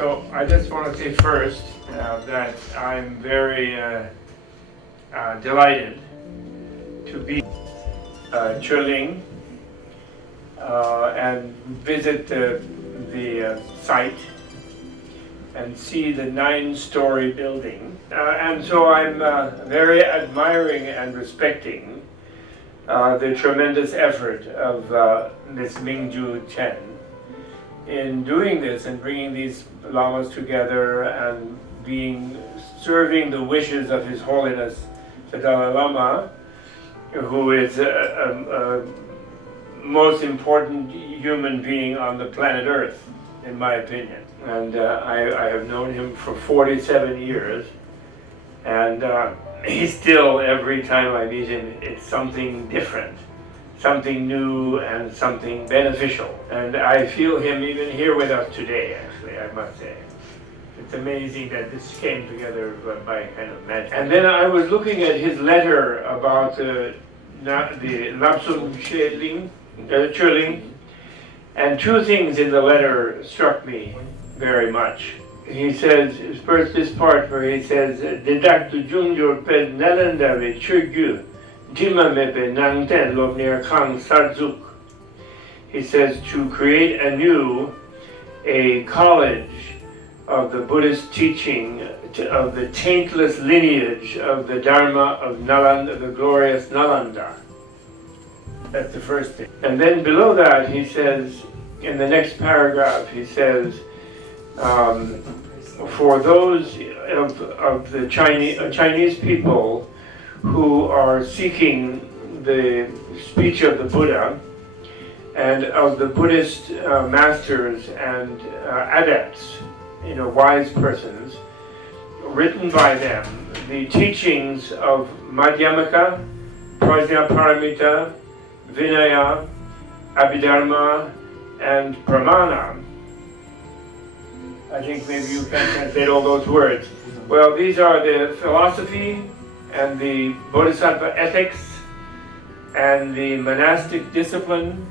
So I just want to say first that I'm very delighted to be Chuling and visit the site and see the 9-story building. And so I'm very admiring and respecting the tremendous effort of Ms. Mingju Chen in doing this and bringing these lamas together and serving the wishes of His Holiness the Dalai Lama, who is a most important human being on the planet Earth, in my opinion. And I have known him for 47 years, and he still, every time I meet him, it's something different, something new and something beneficial. And I feel him even here with us today, actually, I must say. It's amazing that this came together by kind of magic. And then I was looking at his letter about the Lapsum Chuling, and two things in the letter struck me very much. He says, first this part where he says, Didaktu Junjur Ped Nalandave Churgu, Jimamebe Nangten Lobnir Kang Sarzuk. He says to create anew a college of the Buddhist teaching, of the taintless lineage of the Dharma of Nalanda, the glorious Nalanda. That's the first thing. And then below that he says, in the next paragraph, he says, for those of the Chinese people who are seeking the speech of the Buddha and of the Buddhist masters and adepts, wise persons, written by them, the teachings of Madhyamaka, Prajnaparamita, Vinaya, Abhidharma, and Pramana. I think maybe you can translate all those words. Well, these are the philosophy and the Bodhisattva ethics and the monastic discipline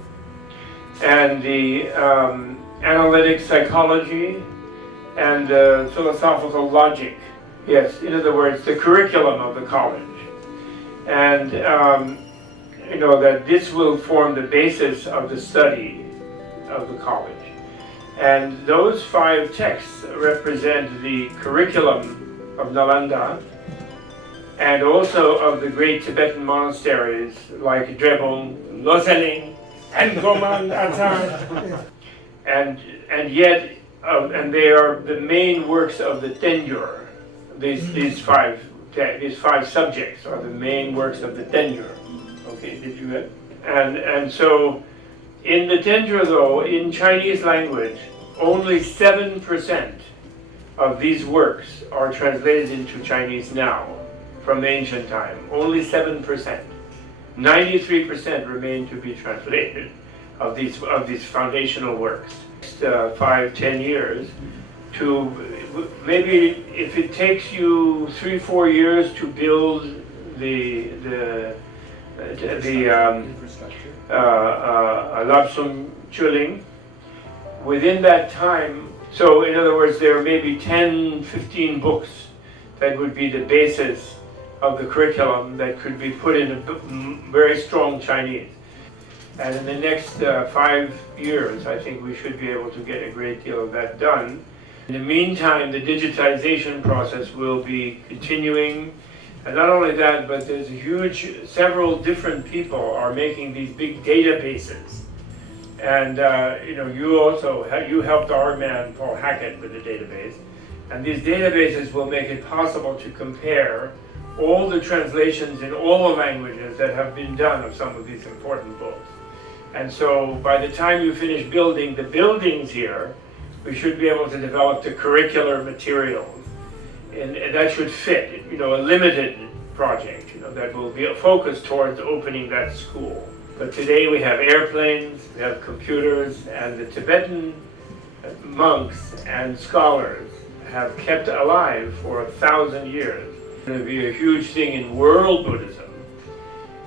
and the analytic psychology and the philosophical logic. Yes, in other words, the curriculum of the college. And that this will form the basis of the study of the college. And those 5 texts represent the curriculum of Nalanda and also of the great Tibetan monasteries like Drebung, Loseling, and Goman Atar. And yet, and they are the main works of the Tenjur. These five subjects are the main works of the Tenjur. Okay, did you get? And so, in the Tenjur, though, in Chinese language, only 7% of these works are translated into Chinese now, from ancient time. Only 7%. 93% remain to be translated of these foundational works. 5-10 years to maybe, if it takes you 3-4 years to build the Lapsum Chuling, within that time, so in other words, there may be 10-15 books that would be the basis of the curriculum that could be put in a very strong Chinese. And in the next 5 years, I think we should be able to get a great deal of that done. In the meantime, the digitization process will be continuing. And not only that, but there's several different people are making these big databases. And you helped our man, Paul Hackett, with the database. And these databases will make it possible to compare all the translations in all the languages that have been done of some of these important books. And so by the time you finish building the buildings here, we should be able to develop the curricular materials. And that should fit, a limited project, that will be focused towards opening that school. But today we have airplanes, we have computers, and the Tibetan monks and scholars have kept alive for 1,000 years. It's going to be a huge thing in world Buddhism.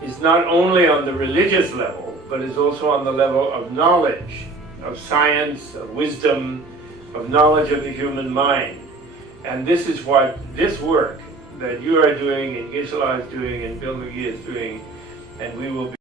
It's not only on the religious level, but is also on the level of knowledge, of science, of wisdom, of knowledge of the human mind. And this is what this work that you are doing and Gisela is doing and Bill McGee is doing, and we will be